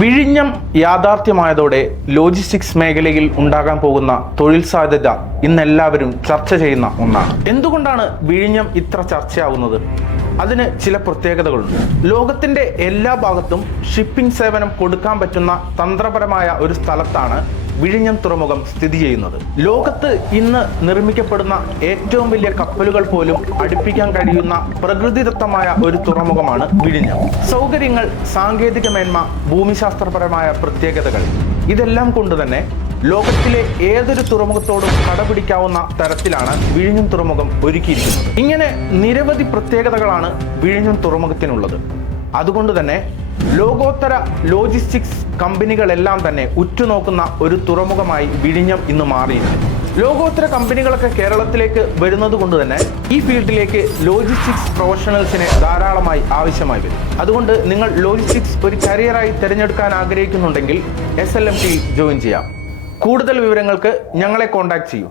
വിഴിഞ്ഞം യാഥാർത്ഥ്യമായതോടെ ലോജിസ്റ്റിക്സ് മേഖലയിൽ ഉണ്ടാകാൻ പോകുന്ന തൊഴിൽ സാധ്യത ഇന്നെല്ലാവരും ചർച്ച ചെയ്യുന്ന ഒന്നാണ്. എന്തുകൊണ്ടാണ് വിഴിഞ്ഞം ഇത്ര ചർച്ചയാവുന്നത്? അതിന് ചില പ്രത്യേകതകളുണ്ട്. ലോകത്തിന്റെ എല്ലാ ഭാഗത്തും ഷിപ്പിംഗ് സേവനം കൊടുക്കാൻ പറ്റുന്ന തന്ത്രപരമായ ഒരു സ്ഥലത്താണ് വിഴിഞ്ഞം തുറമുഖം സ്ഥിതി ചെയ്യുന്നത്. ലോകത്ത് ഇന്ന് നിർമ്മിക്കപ്പെടുന്ന ഏറ്റവും വലിയ കപ്പലുകൾ പോലും അടുപ്പിക്കാൻ കഴിയുന്ന പ്രകൃതിദത്തമായ ഒരു തുറമുഖമാണ് വിഴിഞ്ഞം. സൗകര്യങ്ങൾ, സാങ്കേതിക മേന്മ, ഭൂമിശാസ്ത്രപരമായ പ്രത്യേകതകൾ ഇതെല്ലാം കൊണ്ട് തന്നെ ലോകത്തിലെ ഏതൊരു തുറമുഖത്തോടും കടപിടിക്കാവുന്ന തരത്തിലാണ് വിഴിഞ്ഞം തുറമുഖം ഒരുക്കിയിരിക്കുന്നത്. ഇങ്ങനെ നിരവധി പ്രത്യേകതകളാണ് വിഴിഞ്ഞം തുറമുഖത്തിനുള്ളത്. അതുകൊണ്ട് തന്നെ ലോകോത്തര ലോജിസ്റ്റിക്സ് കമ്പനികളെല്ലാം തന്നെ ഉറ്റുനോക്കുന്ന ഒരു തുറമുഖമായി വിഴിഞ്ഞം ഇന്ന് മാറിയിരിക്കുന്നു. ലോകോത്തര കമ്പനികളൊക്കെ കേരളത്തിലേക്ക് വരുന്നത് കൊണ്ട് തന്നെ ഈ ഫീൽഡിലേക്ക് ലോജിസ്റ്റിക്സ് പ്രൊഫഷണൽസിനെ ധാരാളമായി ആവശ്യമായി വരും. അതുകൊണ്ട് നിങ്ങൾ ലോജിസ്റ്റിക്സ് ഒരു കരിയറായി തിരഞ്ഞെടുക്കാൻ ആഗ്രഹിക്കുന്നുണ്ടെങ്കിൽ SLMT ജോയിൻ ചെയ്യാം. കൂടുതൽ വിവരങ്ങൾക്ക് ഞങ്ങളെ കോൺടാക്ട് ചെയ്യൂ.